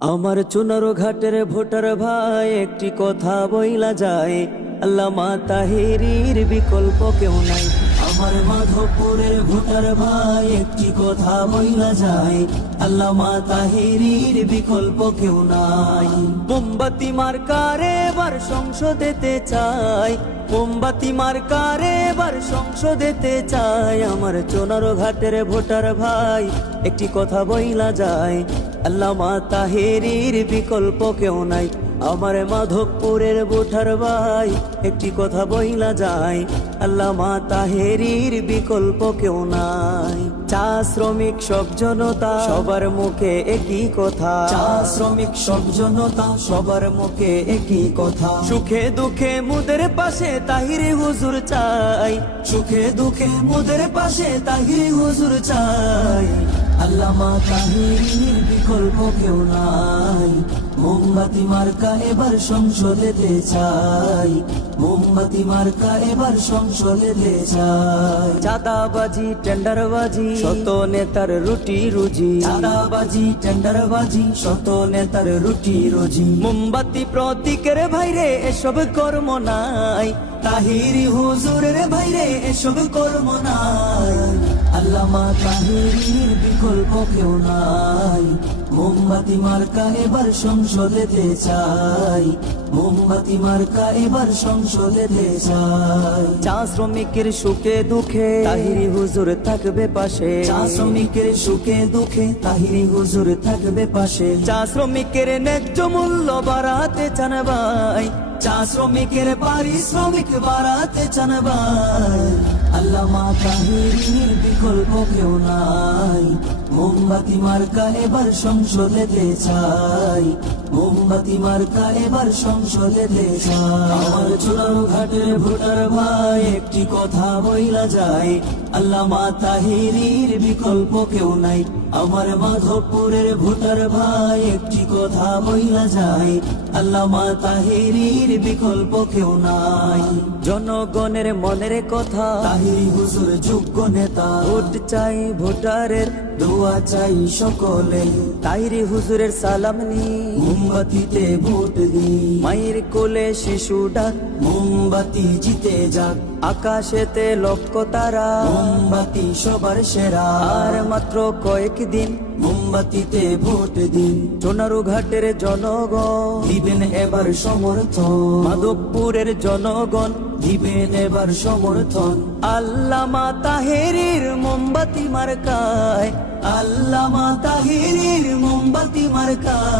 আমার চুনারো ঘাটের ভোটার ভাই একটি কথা বইলা যায়, আল্লামা তাহেরীর বিকল্প কেউ নাই। আমার মাধবপুরের ভোটার ভাই একটি কথা বইলা যায়, আল্লামা তাহেরীর বিকল্প কেউ নাই। মোমবাতি মার্কারে এবার সংসদেতে চাই, মোমবাতি মার্কারে এবার সংসদেতে চাই। আমার চুনারো ঘাটের ভোটার ভাই একটি কথা বইলা যায়, আল্লামা তাহেরীর বিকল্প কেউ নাই। আমার মাধবপুরের ভোটার ভাই একটি কথা বইলা যায়, আল্লামা তাহেরীর বিকল্প কেউ নাই। চা শ্রমিক সব জনতা সবার মুখে একই কথা, চা শ্রমিক সব জনতা সবার মুখে একই কথা। সুখে দুঃখে মুদের পাশে তাহিরি হুজুর চাই, সুখে দুঃখে মুদের পাশে তাহিরি হুজুর চাই। আল্লামা তাহেরীর বিকল্প কেউ নাই। মোমবাতি মার্কা এবার সংসদেতে চাই, মোমবাতি মার্কা এবার সংসদেতে চাই। চাঁদাবাজি টেন্ডারবাজি শত নেতার রুটি রুজি, চাঁদাবাজি টেন্ডারবাজি শত নেতার রুটি রুজি। মোমবাতি প্রতীকের ভাইরে এসব কর্ম নাই, তাহিরি হুজুরের ভাইরে এসব কর্ম নাই। আল্লামা তাহেরীর বিকল্প কেউ নাই। মোমবাতি মার্কা এবার সংসদেতে চাই, মোমবাতি মার্কা এবার সংসদেতে চাই। চা শ্রমিকের সুখে দুঃখে তাহিরি হুজুর থাকবে পাশে, চা শ্রমিকের সুখে দুঃখে তাহিরি হুজুর থাকবে পাশে। চা শ্রমিকের ন্যায্য মূল্য বাড়াতে চান ভাই, চা শ্রমিকের পারিশ্রমিক বাড়াতে চান ভাই। আল্লামা তাহেরীর বিকল্প কেউ নাই। মোমবাতি মার্কা এবার সংসদেতে চাই, মোমবাতি মার্কা এবার সংসদেতে চাই। আমার চুনারো ঘাটের ভোটার ভাই একটি কথা বইলা যায়, আল্লামা তাহেরীর বিকল্প কেউ নাই। আমার মাধবপুরের ভোটার ভাই একটি কথা বইলা যায়, আল্লামা তাহেরীর বিকল্প কেউ নাই। জনগণের মনের কথা তাহিরি হুজুর যোগ্য নেতা, ভোট চাই ভোটারের দোয়া চাই সকলে। তাহিরি হুজুরের সালাম নি মোমবাতিতে ভোট দি, মায়ের কোলে শিশু ডাক মোমবাতি জিতে যাক। আকাশেতে লক্ষ্য তারা মোমবাতি সবার সেরা, আর মাত্র কয়েকদিন মোমবাতিতে ভোট দিন। চুনারো ঘাটের জনগণ দিবেন এবার সমর্থন, মাধবপুরের জনগণ দিবেন এবার সমর্থন। আল্লামা তাহেরীর মোমবাতি মার্কায়, আল্লামা তাহেরীর মোমবাতি মার্কায়।